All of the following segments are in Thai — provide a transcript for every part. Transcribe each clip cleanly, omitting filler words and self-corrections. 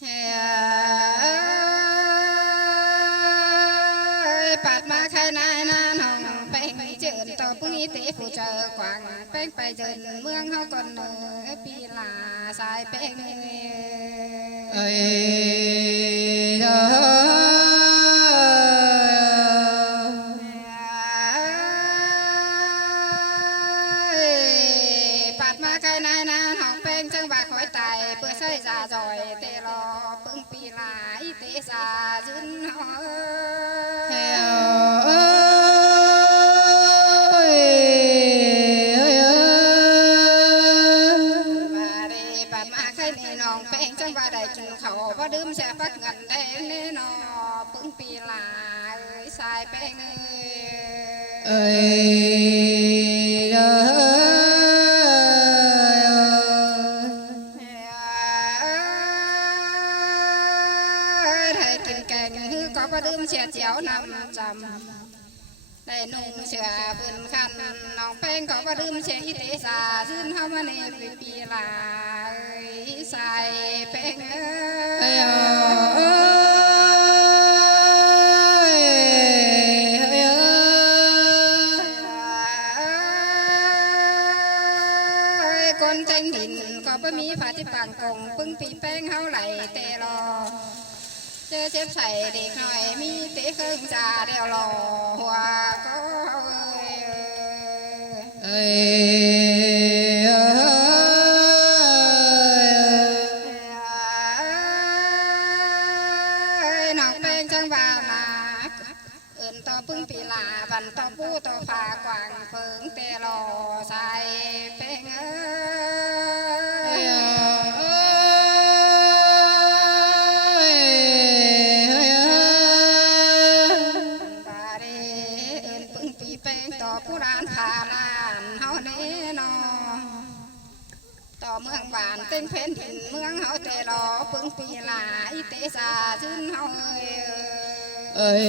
ปัดมาใครนายนาหนองแป้งไปเจอต่อปุ้งอีเตะผู้เจอกวางแป้งไปเจอเมืองเขาก่อนเนอปีลาสายแป้งเอ้ยปัดมาใครนายนาหนองแป้งจังบาคอยตายเพื่อใช้จ่าจอยเตะรอปึ้งปีลาอีเตะสาจุนหน้องแป้งจังว่าได้กินเขาบ่ดื่มเสียฟักเงินได้แน่นอปึ้งปีลาเอ้ยสายแป้งเอ้ยได้กินแกงฮือก็บ่ดื่มเสียเจียวนำจำได้นุ่งเสื้อพื้นคันน้องแป้งก็บ่ดื่มเสียอีเตสาซึ่งเฮามาในปีลาใส่แป้งเอ้ยคนแทงดินก็บ่มีผ้าที่ปังกงปึ้งปีแป้งเฮาไหลเตรอเจอเจ็บใส่เด็กหน่อยมีเตะเครื่องจ่าเดียวรอหัวก็เอ้ต่อปึ้งปีลาบันต่อปูต่อฟ้ากวางเฟิงเตลอใส่เป้งบาเรเอินปึ้งปีเป้งต่อผู้ร้านผ่านานเฮาเนนอต่อเมืองบ้านเต็งเพนถิ่นเมืองเฮาเตลอปึ้งปีลาอีเตสาชื่นเฮาเอ้ย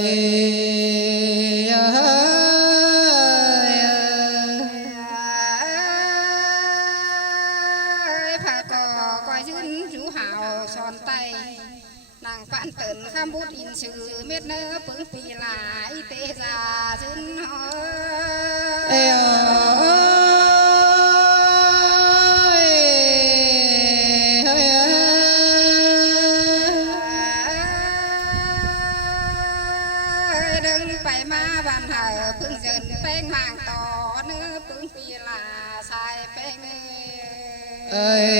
พากอกอยยืนจูหาวสอนไตนางปั้นเตินข้ามบุตรอินชื่อเม็ดเนื้อปึ้งปีลาอีเตจาชื่นหดึงไปมาบ้านเธอพึ่งเดินแป้งมางต่อเนื้อปึ้งปีลาสายแป้งเอ้ย